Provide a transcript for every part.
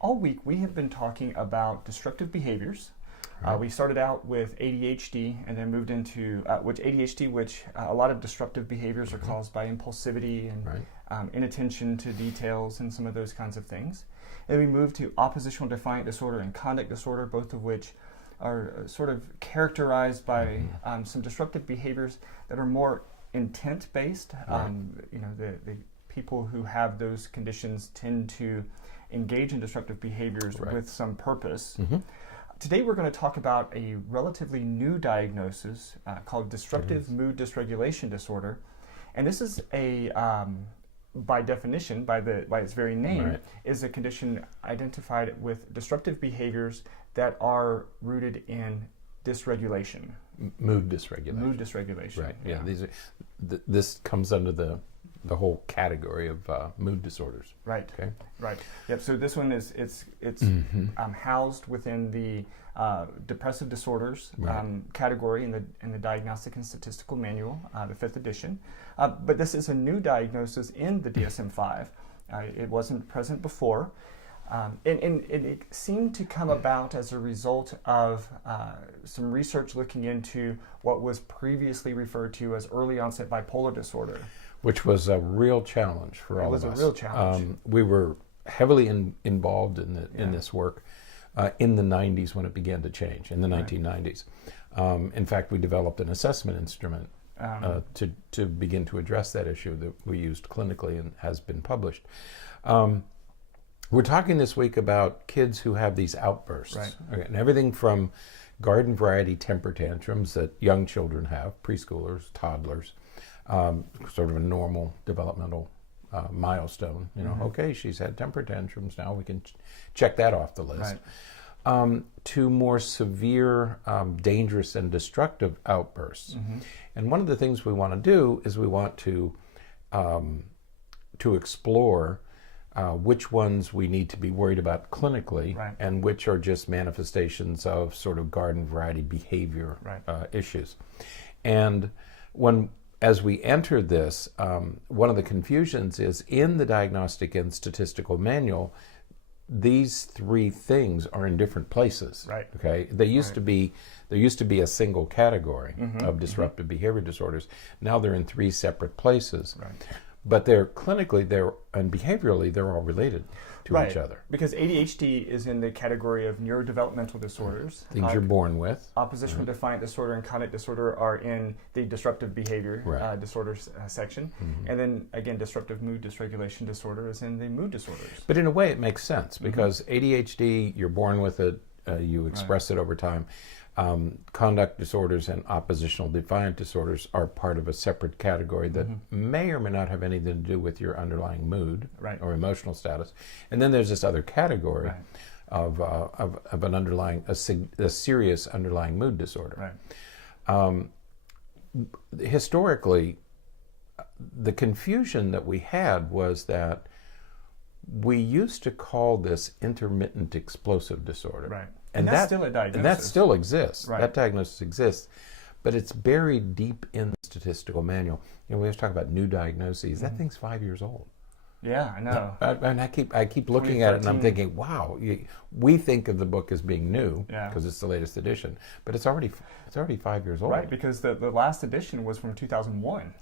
all week we have been talking about disruptive behaviors. We started out with ADHD and then moved into which a lot of disruptive behaviors are caused by impulsivity and inattention to details and some of those kinds of things. And we moved to oppositional defiant disorder and conduct disorder, both of which are sort of characterized by some disruptive behaviors that are more intent-based. The people who have those conditions tend to engage in disruptive behaviors with some purpose. Today we're going to talk about a relatively new diagnosis called disruptive mood dysregulation disorder. And this is a, by definition, by its very name, is a condition identified with disruptive behaviors that are rooted in dysregulation. Mood dysregulation. Mood dysregulation. Right. Yeah. These are. This comes under the whole category of mood disorders. Right. Okay. Right. Yep. So this one is it's housed within the depressive disorders category in the Diagnostic and Statistical Manual, the 5th edition. But this is a new diagnosis in the DSM-5. It wasn't present before. And it seemed to come about as a result of some research looking into what was previously referred to as early onset bipolar disorder. Which was a real challenge for all of us. It was a real challenge. We were heavily involved in this work in the 90s when it began to change, in the 1990s. In fact, we developed an assessment instrument to begin to address that issue that we used clinically and has been published. We're talking this week about kids who have these outbursts. Okay, and everything from garden variety temper tantrums that young children have, preschoolers, toddlers, sort of a normal developmental milestone. Okay, she's had temper tantrums, now we can check that off the list. To more severe, dangerous and destructive outbursts. And one of the things we want to do is we want to explore which ones we need to be worried about clinically and which are just manifestations of sort of garden variety behavior issues. And as we enter this, one of the confusions is in the Diagnostic and Statistical Manual, these three things are in different places. Okay, there used to be a single category of disruptive behavior disorders. Now they're in three separate places. But they're clinically, and behaviorally, they're all related to each other. Because ADHD is in the category of neurodevelopmental disorders. Things you're born with. Oppositional defiant disorder and conduct disorder are in the disruptive behavior disorders section. And then, again, disruptive mood dysregulation disorder is in the mood disorders. But in a way, it makes sense because ADHD, you're born with it, you express it over time. Conduct disorders and oppositional defiant disorders are part of a separate category that may or may not have anything to do with your underlying mood or emotional status. And then there's this other category of an underlying, a serious underlying mood disorder. Historically, the confusion that we had was that we used to call this intermittent explosive disorder. And that's still a diagnosis. And that still exists. That diagnosis exists. But it's buried deep in the statistical manual. We always talk about new diagnoses. That thing's 5 years old. Yeah, I know. And I keep looking at it and I'm thinking, wow, we think of the book as being new because it's the latest edition. But it's already 5 years old. Because the last edition was from 2001.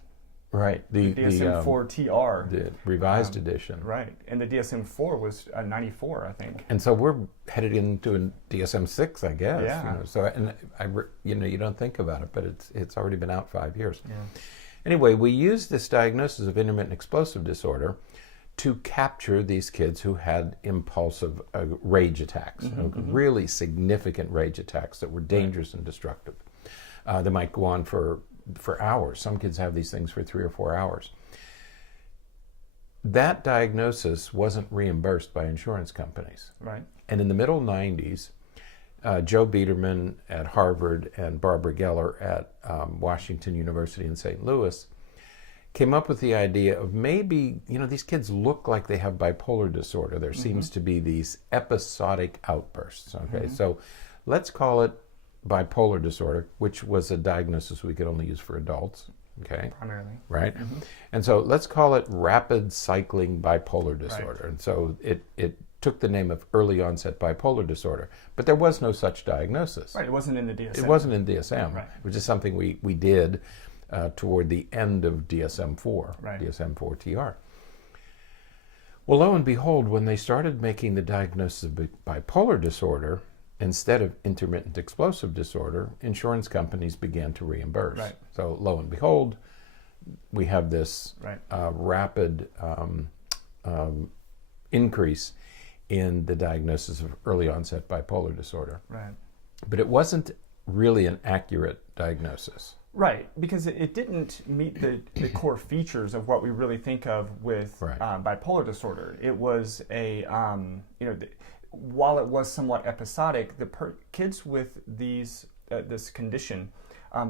The DSM-4 TR. The revised edition. And the DSM-4 was 94, I think. And so we're headed into a DSM-6, I guess. So, and you don't think about it, but it's already been out 5 years. Anyway, we used this diagnosis of intermittent explosive disorder to capture these kids who had impulsive rage attacks, really significant rage attacks that were dangerous and destructive. They might go on for hours. Some kids have these things for 3 or 4 hours. That diagnosis wasn't reimbursed by insurance companies. And in the middle 90s, Joe Biederman at Harvard and Barbara Geller at Washington University in St. Louis came up with the idea of maybe, these kids look like they have bipolar disorder. There seems to be these episodic outbursts. So let's call it bipolar disorder, which was a diagnosis we could only use for adults. Primarily. And so let's call it rapid cycling bipolar disorder. And so it took the name of early onset bipolar disorder, but there was no such diagnosis. Right, it wasn't in the DSM. It wasn't in DSM, right. Which is something we did toward the end of DSM-4, right. DSM-4-TR. Well, lo and behold, when they started making the diagnosis of bipolar disorder, instead of intermittent explosive disorder, insurance companies began to reimburse. Right. So lo and behold, we have this right. Rapid increase in the diagnosis of early onset bipolar disorder. Right. But it wasn't really an accurate diagnosis. Right, because it didn't meet the core features of what we really think of with bipolar disorder. It was a, while it was somewhat episodic, kids with this condition,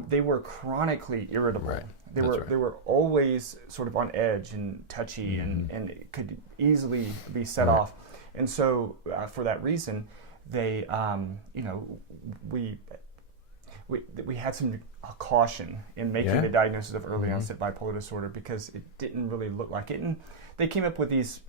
they were chronically irritable. Right. They were always sort of on edge and touchy, and it could easily be set off. And so, for that reason, they, we had some caution in making the diagnosis of early onset bipolar disorder because it didn't really look like it. And they came up with these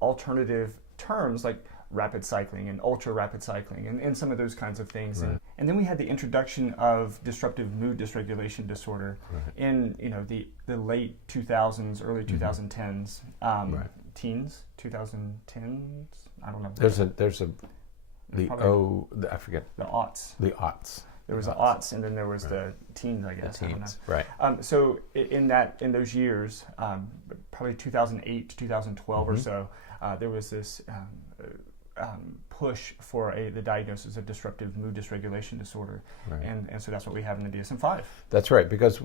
alternative terms like rapid cycling and ultra rapid cycling and some of those kinds of things. Right. And then we had the introduction of disruptive mood dysregulation disorder in the late 2000s, early 2010s, teens, 2010s. I don't know. There's I forget. The aughts. The aughts. There was the aughts, and then there was the teens, I guess. The teens, I don't know. So in those years, probably 2008 to 2012 or so, there was this push for the diagnosis of disruptive mood dysregulation disorder, and so that's what we have in the DSM-5. That's right, because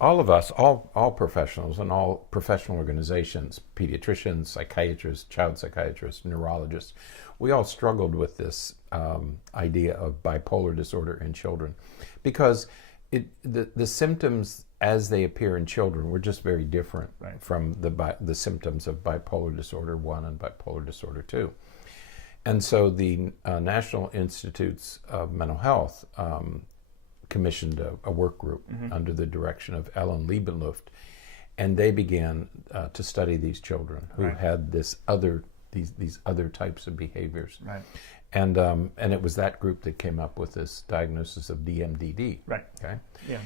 all of us, all professionals and all professional organizations, pediatricians, psychiatrists, child psychiatrists, neurologists, we all struggled with this idea of bipolar disorder in children, because the symptoms as they appear in children were just very different from the symptoms of bipolar disorder 1 and bipolar disorder 2. And so the National Institutes of Mental Health commissioned a work group under the direction of Ellen Liebenluft, and they began to study these children who had these other types of behaviors. Right. And it was that group that came up with this diagnosis of DMDD. Right. Okay. Yeah.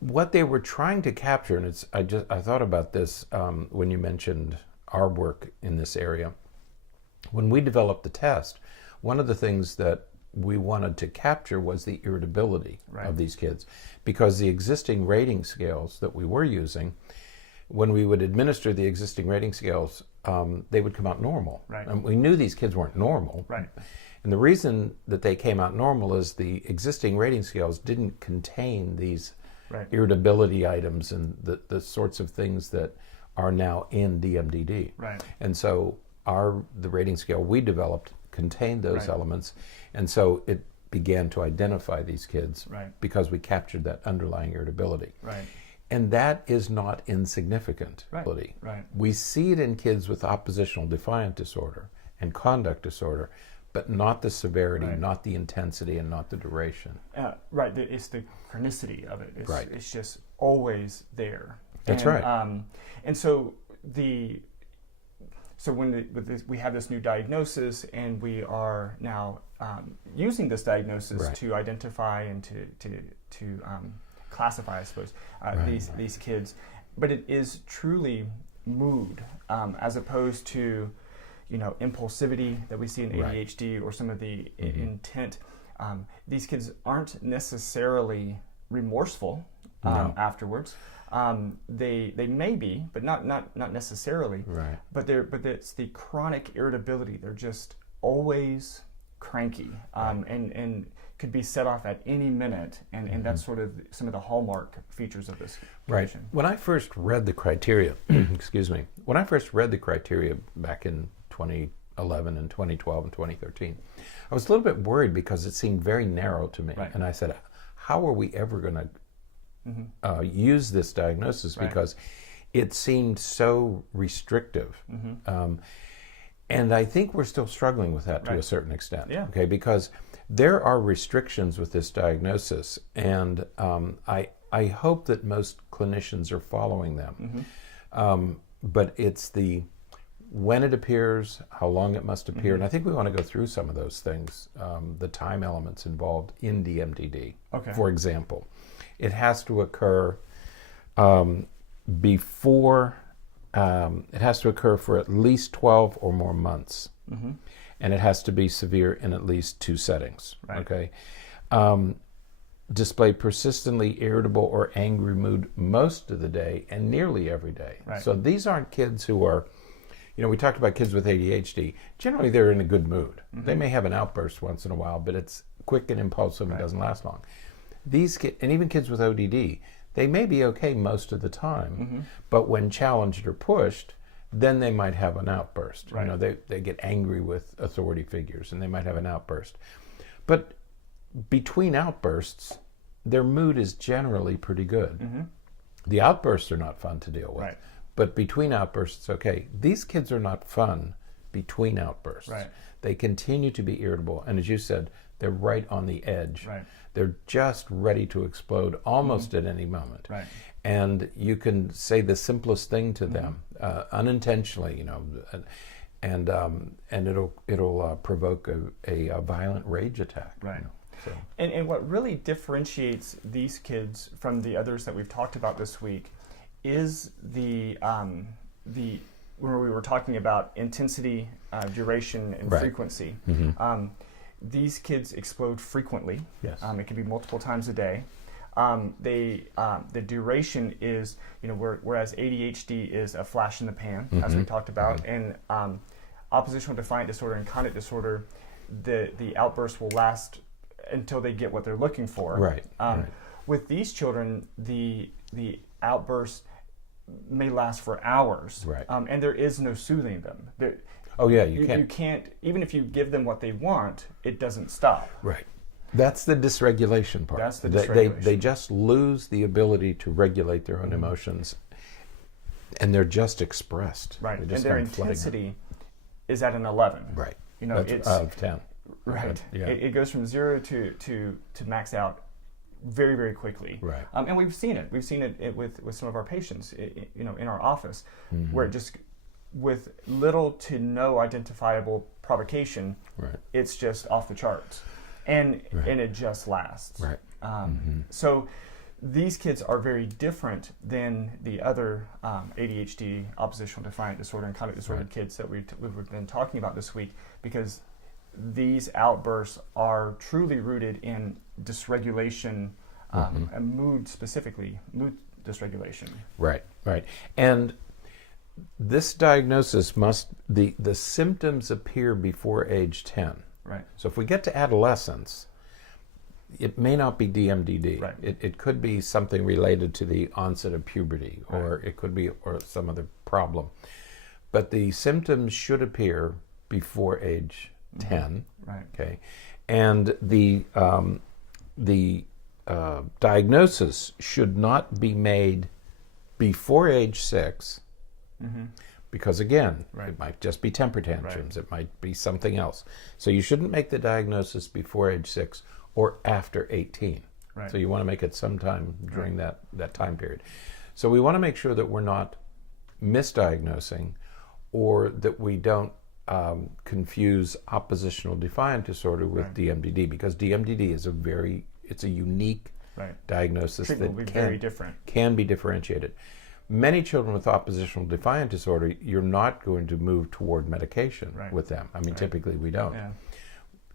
What they were trying to capture, and I thought about this when you mentioned our work in this area. When we developed the test, one of the things that we wanted to capture was the irritability of these kids, because the existing rating scales that we were using, when we would administer the existing rating scales, they would come out normal. Right. And we knew these kids weren't normal. Right. And the reason that they came out normal is the existing rating scales didn't contain these irritability items and the sorts of things that are now in DMDD. Right. And so the rating scale we developed contained those elements, and so it began to identify these kids because we captured that underlying irritability. Right. And that is not insignificant. Right. We see it in kids with oppositional defiant disorder and conduct disorder, but not the severity, not the intensity, and not the duration. It's the chronicity of it. It's just always there. That's right. And so when we have this new diagnosis, and we are now using this diagnosis to identify and to classify, I suppose, these kids, but it is truly mood as opposed to impulsivity that we see in ADHD or some of the intent. These kids aren't necessarily remorseful afterwards. They may be, but not necessarily. Right. But it's the chronic irritability. They're just always cranky, and could be set off at any minute, and that's sort of some of the hallmark features of this condition. Right. When I first read the criteria, when I first read the criteria back in 2011 and 2012 and 2013, I was a little bit worried because it seemed very narrow to me. Right. And I said, how are we ever going to use this diagnosis? Because it seemed so restrictive. And I think we're still struggling with that to a certain extent. Yeah. Okay, because there are restrictions with this diagnosis, and I hope that most clinicians are following them. But it's the when it appears, how long it must appear, and I think we want to go through some of those things, the time elements involved in DMDD. Okay. For example, it has to occur it has to occur for at least 12 or more months, and it has to be severe in at least 2 settings. Right. Okay. Display persistently irritable or angry mood most of the day and nearly every day. Right. So these aren't kids who are, we talked about kids with ADHD. Generally, they're in a good mood. They may have an outburst once in a while, but it's quick and impulsive and doesn't last long. These kids, and even kids with ODD, they may be okay most of the time, but when challenged or pushed, then they might have an outburst. Right. They get angry with authority figures and they might have an outburst. But between outbursts, their mood is generally pretty good. The outbursts are not fun to deal with, right. but between outbursts, it's okay. These kids are not fun between outbursts. Right. They continue to be irritable, and as you said, they're right on the edge. Right. They're just ready to explode almost at any moment. Right. And you can say the simplest thing to them unintentionally, and it'll provoke a violent rage attack. Right. So. And what really differentiates these kids from the others that we've talked about this week is the where we were talking about intensity, duration, and frequency. These kids explode frequently. Yes. It can be multiple times a day. The duration is, whereas ADHD is a flash in the pan, as we talked about, and oppositional defiant disorder and conduct disorder, the outburst will last until they get what they're looking for. Right. With these children, the outburst may last for hours. Right. And there is no soothing them. You can't, even if you give them what they want, it doesn't stop. Right. That's the dysregulation part. That's the dysregulation. They just lose the ability to regulate their own emotions, and they're just expressed. Right. Just and their intensity is at an 11. Right. That's it's out of 10. Right. Yeah. It goes from 0 to max out very, very quickly. Right. And we've seen it. We've seen it with some of our patients, in our office, where it just, with little to no identifiable provocation, it's just off the charts. And it just lasts. Right. So these kids are very different than the other ADHD, oppositional defiant disorder, and conduct disordered kids that we've been talking about this week, because these outbursts are truly rooted in dysregulation, and mood specifically, mood dysregulation. Right. And this diagnosis the symptoms appear before age 10. Right. So if we get to adolescence, it may not be DMDD. Right. It could be something related to the onset of puberty, or it could be some other problem. But the symptoms should appear before age 10. Right. Okay. And the diagnosis should not be made before age 6. Because again, it might just be temper tantrums. It might be something else. So you shouldn't make the diagnosis before age 6 or after 18. Right. So you want to make it sometime during that time period. So we want to make sure that we're not misdiagnosing, or that we don't confuse oppositional defiant disorder with DMDD, because DMDD is it's a unique diagnosis Treatment will be very different. Can be differentiated. Many children with oppositional defiant disorder, you're not going to move toward medication with them. I mean, typically we don't. Yeah.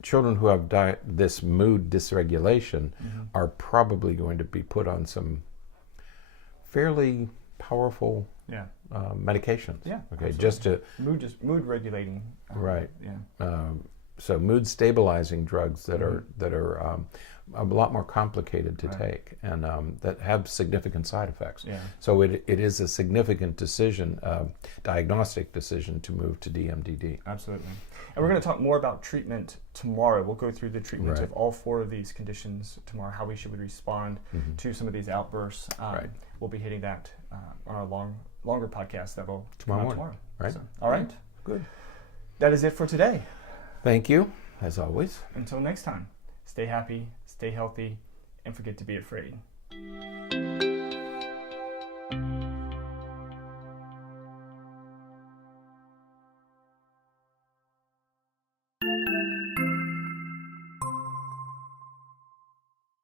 Children who have this mood dysregulation are probably going to be put on some fairly powerful medications. Yeah. Okay. Absolutely. Just to mood regulating. So mood stabilizing drugs that are a lot more complicated to take, and that have significant side effects. Yeah. So it is a significant decision, diagnostic decision, to move to DMDD. Absolutely. And we're going to talk more about treatment tomorrow. We'll go through the treatment of all 4 of these conditions tomorrow, how we should respond to some of these outbursts. We'll be hitting that on our longer podcast that will come out tomorrow. Right. So, all right. Good. That is it for today. Thank you, as always. Until next time, stay happy, stay healthy, and forget to be afraid.